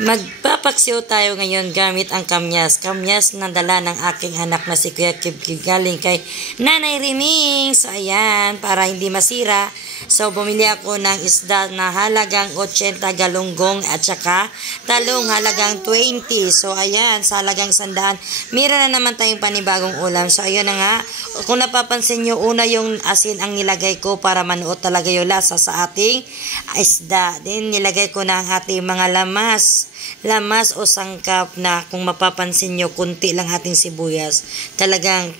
Magpapaksiw tayo ngayon gamit ang kamyas. Kamyas na dala ng aking anak na si Kuya Kib galing kay Nanay Riming. So ayan, para hindi masira. So bumili ako ng isda na halagang 80 galunggong at saka talong halagang 20. So ayan, sa halagang 100. Meron na naman tayong panibagong ulam. So ayan na nga. Kung napapansin nyo, una yung asin ang nilagay ko para manuot talaga yung lasa sa ating isda. Then nilagay ko na ang ating mga lamas o sangkap na kung mapapansin nyo, kunti lang ating sibuyas. Talagang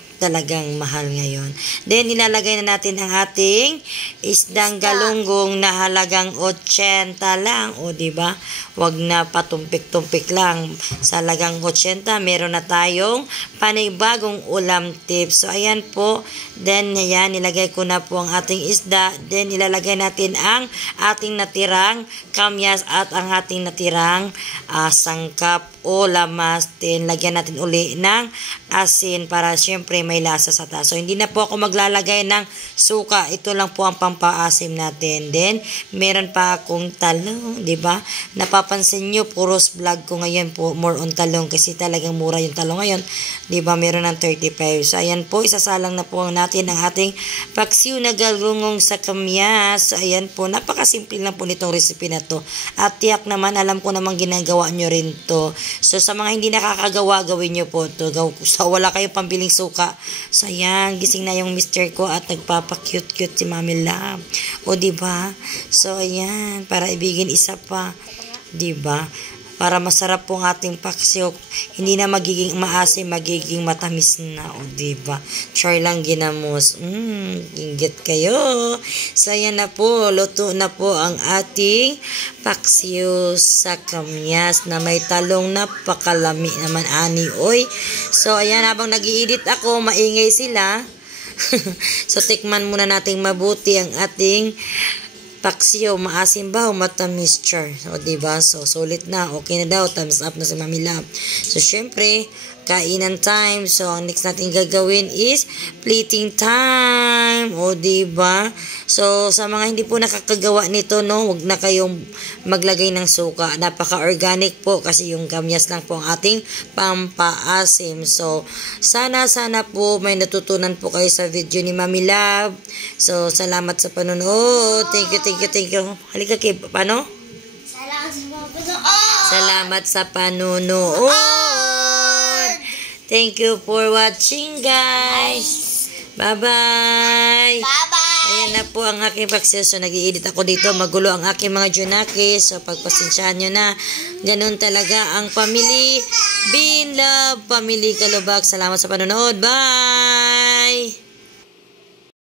mahal ngayon. Then, ilalagay na natin ang ating isdang galunggong na halagang 80 lang. O, diba? Wag na patumpik-tumpik lang. Sa halagang 80, meron na tayong panibagong ulam tips. So, ayan po. Then, ayan, nilagay ko na po ang ating isda. Then, ilalagay natin ang ating natirang kamyas at ang ating natirang sangkap o lamas. Then, lagyan natin uli ng asin para syempre may lasa sa taas. So, hindi na po ako maglalagay ng suka. Ito lang po ang pampaasim natin. Then, meron pa akong talong, di ba? Napapansin nyo, puros vlog ko ngayon po, more on talong kasi talagang mura yung talong ngayon. Di ba? Meron ng 35. So, ayan po, isasalang na po natin ang ating paksiw na galunggong sa kamyas. So, ayan po, napakasimple lang po nitong recipe na to. At tiyak naman, alam ko namang ginagawa nyo rin to. So, sa mga hindi nakakagawa, gawin nyo po to. So, wala kayong pambiling suka. So, ayan, gising na yung mister ko at nagpapa-cute-cute si Mami Love. O, diba? So, ayan, para ibigin isa pa. Diba? Para masarap po ang ating paksiw. Hindi na magiging maasim, magiging matamis na. O, diba? Char lang ginamos. Inggit kayo. So, ayan na po. Luto na po ang ating paksiw sa kamyas na may talong na pakalami naman ani. Oy. So, ayan, habang nag-i-edit ako, maingay sila. So, tikman muna nating mabuti ang ating paksiw, maasim ba o matamis, char? O, diba? So, sulit na. Okay na daw. Thumbs up na si Mami Love. So, syempre, kainan time. So, ang next natin gagawin is plating time. O, diba? So, sa mga hindi po nakakagawa nito, no, huwag na kayong maglagay ng suka. Napaka-organic po kasi yung kamyas lang po ang ating pampaasim. So, sana po may natutunan po kayo sa video ni Mami Love. So, salamat sa panonood. Thank you. Halika, Kib. Paano? Salamat sa panonood. Thank you for watching, guys. Bye-bye. Ayan na po ang aking paksiw. So, nag-i-edit ako dito. Magulo ang aking mga junaki. So, pagpasensyahan nyo na. Ganun talaga ang family. Bean Love, Family Kalubak. Salamat sa panonood. Bye!